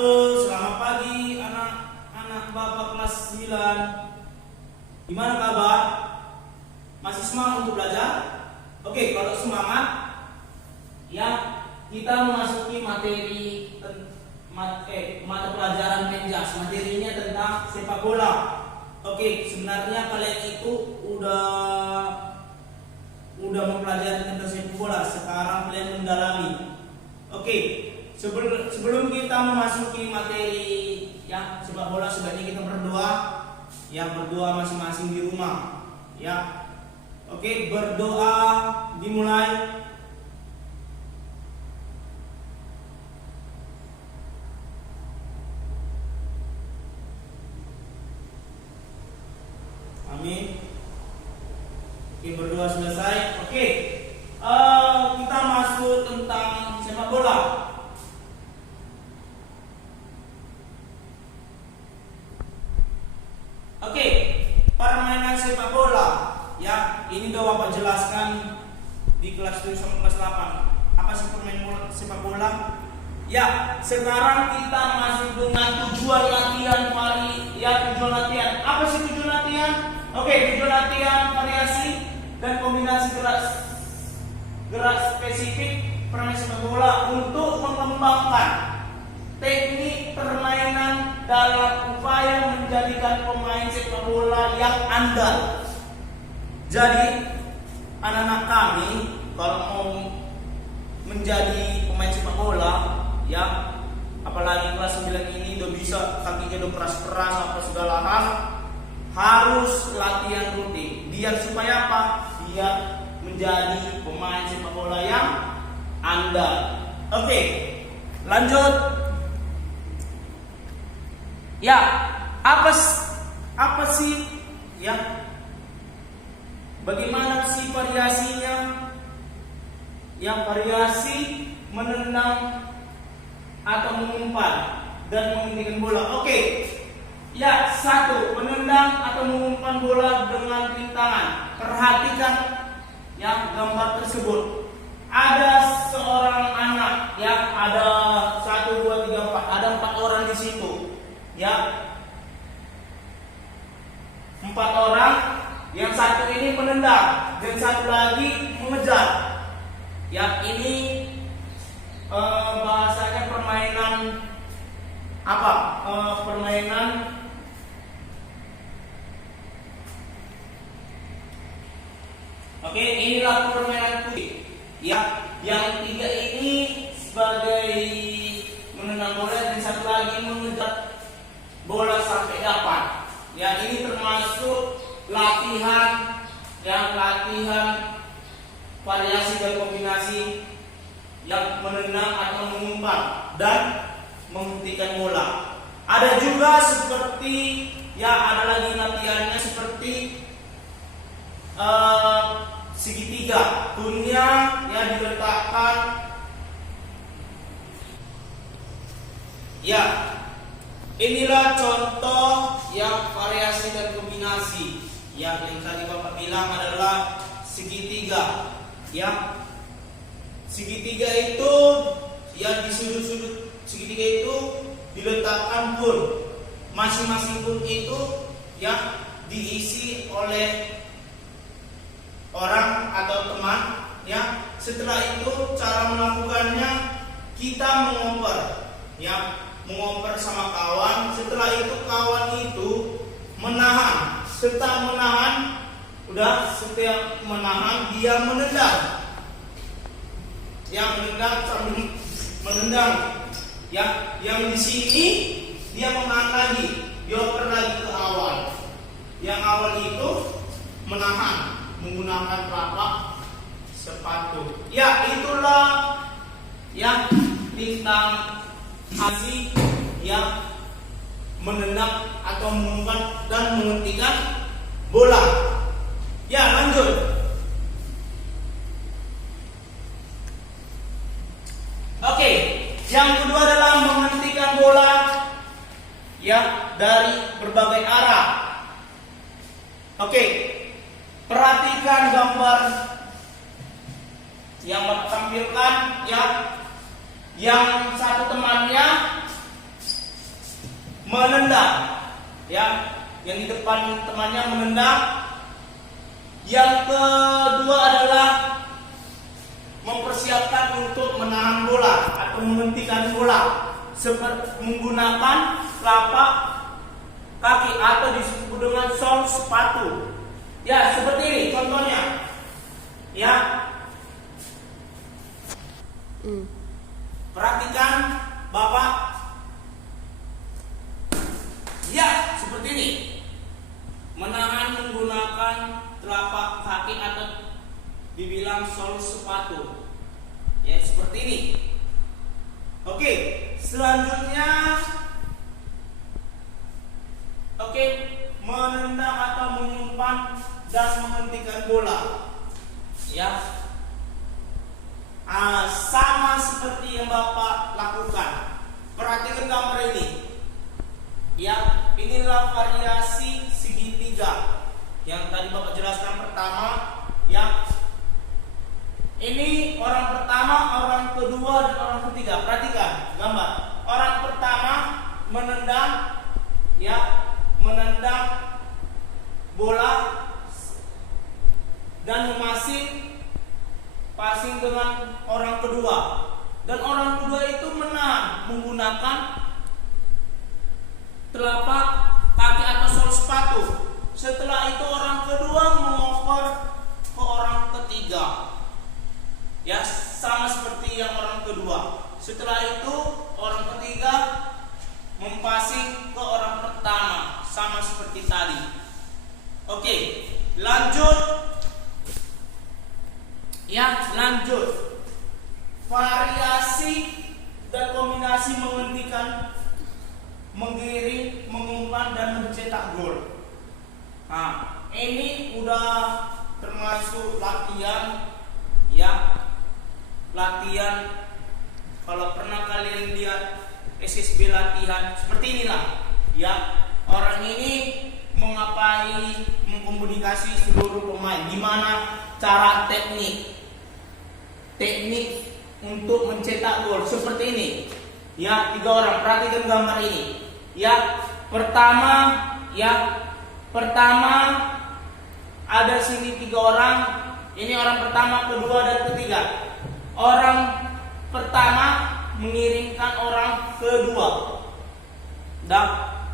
Selamat pagi anak-anak Bapak kelas 9. Gimana kabar? Masih semangat untuk belajar? Oke, kalau semangat ya kita memasuki materi mata pelajaran Menjas. Materinya tentang sepak bola. Oke, sebenarnya kalian itu udah mempelajari tentang sepak bola. Sekarang kalian mendalami. Oke, sebelum kita memasuki materi ya sepak bola, sebaiknya kita berdoa. Ya, berdoa masing-masing di rumah. Ya. Oke, berdoa dimulai. Amin. Oke, berdoa selesai. Oke, kita masuk tentang sepak bola. Oke, permainan sepak bola. Ya, ini udah Bapak jelaskan di kelas 7 sampai kelas 8. Apa sih permainan sepak bola? Ya, sekarang kita masih dengan tujuan latihan tujuan latihan. Apa sih tujuan latihan? Oke, tujuan latihan variasi dan kombinasi gerak spesifik permainan sepak bola untuk mengembangkan teknik permainan dalam upaya menjadikan pemain sepak bola yang andal. Jadi anak-anak kami kalau mau menjadi pemain sepak bola ya, apalagi kelas 9 ini udah bisa kakinya udah keras-keras apa segala hal, harus latihan rutin. Biar supaya apa? Biar menjadi pemain sepak bola yang andal. Oke, lanjut. Ya, apa sih ya? Bagaimana sih variasinya? Yang variasi menendang atau mengumpan dan menghentikan bola. Oke. Ya, satu, menendang atau mengumpan bola dengan rintangan. Perhatikan ya gambar tersebut. Ada seorang anak ya, ada 1, 2, 3, 4, ada 4 orang di situ. Ya, 4 orang, yang satu ini menendang dan satu lagi mengejar. Ya, ini bahasanya permainan apa? Permainan Oke, inilah permainan putih. Ya, yang 3 ini sebagai menendang bola dan satu lagi mengejar bola sampai dapat. Ya, ini termasuk latihan variasi dan kombinasi yang menendang atau mengumpan dan menghentikan bola. Ada juga seperti ya, ada lagi latihannya seperti segitiga. Turnya ya diletakkan ya. Inilah contoh yang variasi dan kombinasi. Yang tadi Bapak bilang adalah segitiga. Ya, segitiga itu ya di sudut-sudut segitiga itu diletakkan bun. Masing-masing bun itu ya diisi oleh orang atau teman. Ya, setelah itu cara melakukannya kita mengoper. Ya, mengoper sama kawan. Setelah itu kawan itu menahan. Setelah menahan, setiap menahan dia menendang. Yang menendang sambil menendang. Ya, yang di sini dia menahan lagi, dioper lagi ke awal. Yang awal itu menahan menggunakan telapak sepatu. Ya, itulah yang tentang aksi yang menendang atau mengumpan dan menghentikan bola. Ya, lanjut. Oke, yang kedua adalah menghentikan bola ya dari berbagai arah. Oke, perhatikan gambar yang tampilkan ya. Yang satu temannya menendang. Ya, yang di depan temannya menendang. Yang kedua adalah mempersiapkan untuk menahan bola atau menghentikan bola, seperti menggunakan telapak kaki atau disebut dengan sol sepatu. Ya, seperti ini contohnya. Ya. Perhatikan Bapak. Ya, seperti ini. Menahan menggunakan telapak kaki atau dibilang sol sepatu. Ya, seperti ini. Oke, selanjutnya menendang atau mengumpan dan menghentikan bola. Ya. Sama seperti yang Bapak lakukan. Perhatikan gambar ini. Ya, inilah variasi segitiga yang tadi Bapak jelaskan pertama. Ya, ini orang pertama, orang kedua, dan orang ketiga. Perhatikan gambar. Orang pertama menendang, ya, menendang bola dan passing dengan orang kedua. Dan orang kedua itu menahan menggunakan telapak kaki atau sol sepatu. Setelah itu orang kedua mengoper ke orang ketiga. Ya, sama seperti yang orang kedua. Setelah itu orang ketiga mempassing ke orang pertama, sama seperti tadi. Oke, lanjut. Ya, lanjut. Variasi dan kombinasi menghentikan, menggiring, mengumpan, dan mencetak gol. Nah, ini udah termasuk latihan. Ya, latihan. Kalau pernah kalian lihat SSB latihan seperti inilah. Ya, orang ini mengkomunikasi seluruh pemain. Gimana cara teknik untuk mencetak gol seperti ini. Ya, 3 orang. Perhatikan gambar ini. Ya, pertama ada sini 3 orang. Ini orang pertama, kedua, dan ketiga. Orang pertama mengirimkan orang kedua.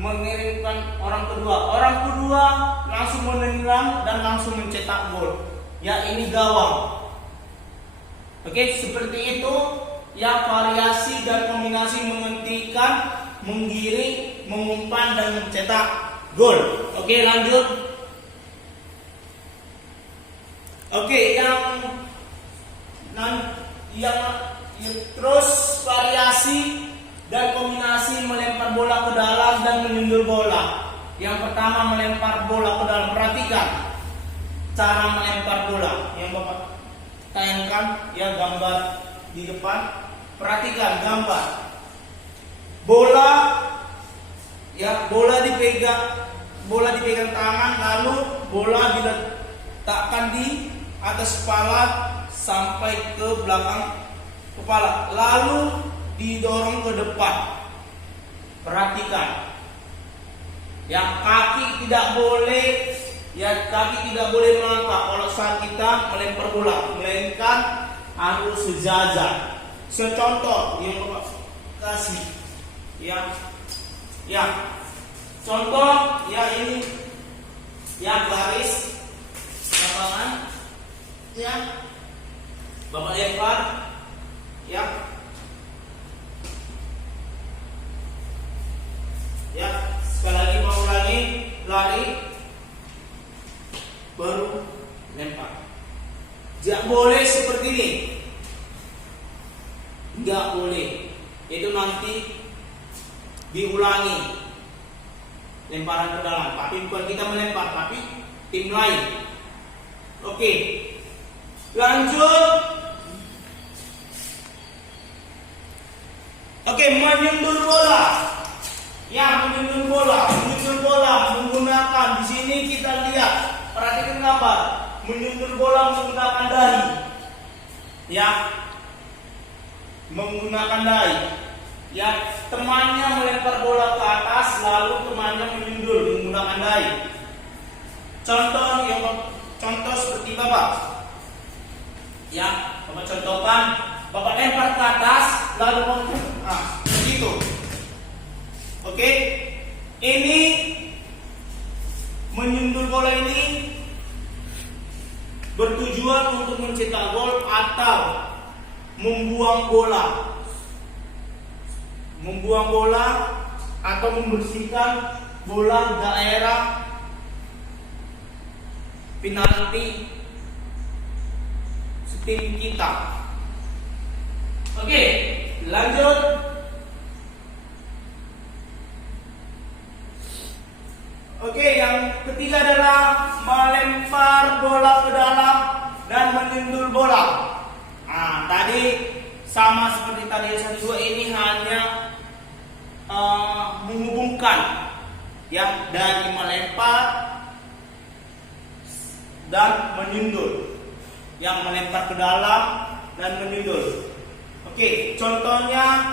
Mengirimkan orang kedua. Orang kedua langsung menendang dan langsung mencetak gol. Ya, ini gawang. Oke, seperti itu. Ya, variasi dan kombinasi menghentikan, menggiring, mengumpan, dan mencetak gol. Oke, lanjut. Oke, terus variasi dan kombinasi melempar bola ke dalam dan menyundul bola. Yang pertama melempar bola ke dalam. Perhatikan cara melempar bola yang Bapak tayangkan, ya, gambar di depan. Perhatikan gambar. Bola dipegang tangan, lalu bola diletakkan di atas kepala sampai ke belakang kepala, lalu didorong ke depan. Perhatikan. Ya, kaki tidak boleh melangkah kalau saat kita melempar bola, melainkan harus sejajar. Secontoh yang Bapak kasih. Ya. Contoh, ya, ini. Ya, garis lapangan. Ya. Bapak lempar. Ya. Ya, sekali lagi mau ulangi, lari, baru lempar. Tidak boleh seperti ini. Tidak boleh. Itu nanti diulangi lemparan ke dalam. Tapi bukan kita melempar, tapi tim lain. Oke. Lanjut. Oke, menyundul bola. Ya, menyundul bola menggunakan, di sini kita lihat, perhatikan gambar, menyundul bola menggunakan dahi. Ya, menggunakan dahi. Ya, temannya melempar bola ke atas, lalu temannya menyundul menggunakan dahi. Contoh seperti Bapak. Ya, Bapak contohkan, Bapak lempar ke atas, lalu begitu. Oke, ini menyundul bola ini bertujuan untuk mencetak gol atau membuang bola atau membersihkan bola daerah penalti tim kita. Oke, lanjut. Oke, yang ketiga adalah melempar bola ke dalam dan menyundul bola. Tadi sama seperti tadi yang kedua, ini hanya menghubungkan yang dari melempar dan menyundul, yang melempar ke dalam dan menyundul. Oke, contohnya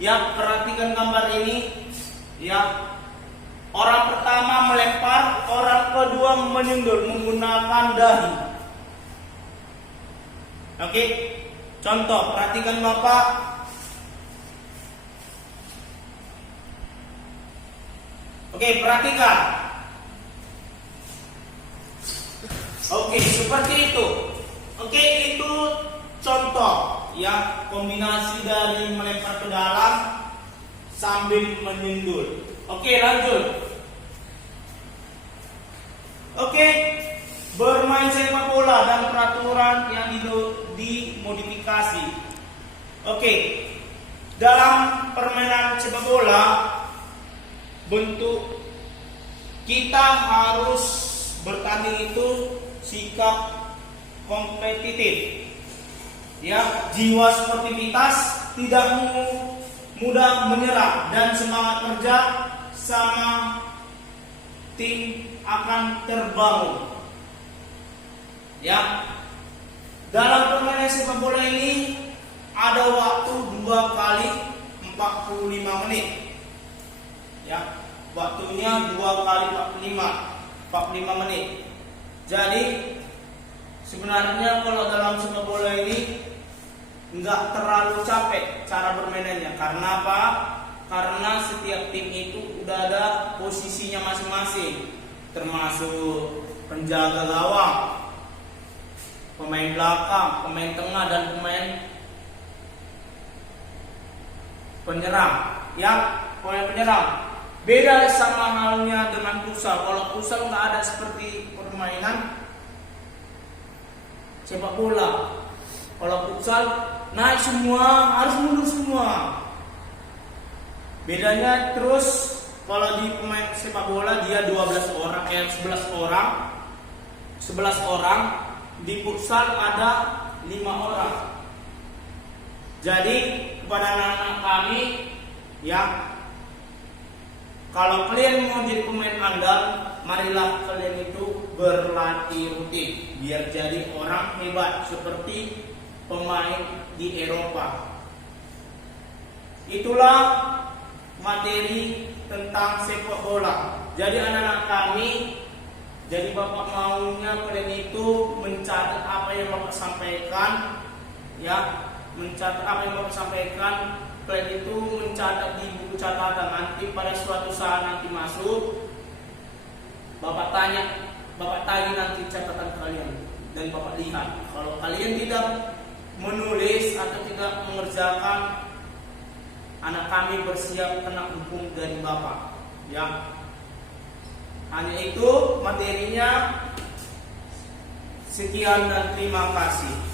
ya, perhatikan gambar ini ya. Orang pertama melempar, orang kedua menyundul menggunakan dahi. Oke, contoh, perhatikan Bapak. Oke, perhatikan. Oke, seperti itu. Oke, itu contoh ya, kombinasi dari melempar ke dalam sambil menyundul. Oke, lanjut. Oke, bermain sepak bola dan peraturan yang dimodifikasi. Oke, dalam permainan sepak bola, bentuk kita harus bertanding itu sikap kompetitif. Ya, jiwa sportivitas, tidak mudah menyerah, dan semangat kerja sama tim akan terbangun. Ya, dalam permainan sepak bola ini ada waktu 2 kali 45 menit. Ya, waktunya 2 kali 45 menit. Jadi sebenarnya kalau dalam sepak bola ini nggak terlalu capek cara bermainannya. Karena apa? Karena setiap tim itu udah ada posisinya masing-masing, termasuk penjaga gawang, pemain belakang, pemain tengah, dan pemain penyerang. Pemain penyerang. Beda sama halnya dengan futsal. Kalau futsal nggak ada seperti permainan sepak bola. Kalau futsal naik semua, harus mundur semua. Bedanya terus, kalau di pemain sepak bola dia 11 orang, di futsal ada 5 orang. Jadi kepada anak-anak kami ya, kalau kalian mau jadi pemain andal, marilah kalian itu berlatih rutin biar jadi orang hebat seperti pemain di Eropa. Itulah materi tentang sepak bola. Jadi anak-anak kami, jadi Bapak maunya kalian itu mencatat apa yang Bapak sampaikan, ya, mencatat apa yang Bapak sampaikan. Kalian itu mencatat di buku catatan. Nanti pada suatu saat nanti masuk, Bapak tanya nanti catatan kalian, dan Bapak lihat. Kalau kalian tidak menulis atau tidak mengerjakan, anak kami bersiap kena hukum dari Bapak. Ya, hanya itu materinya. Sekian dan terima kasih.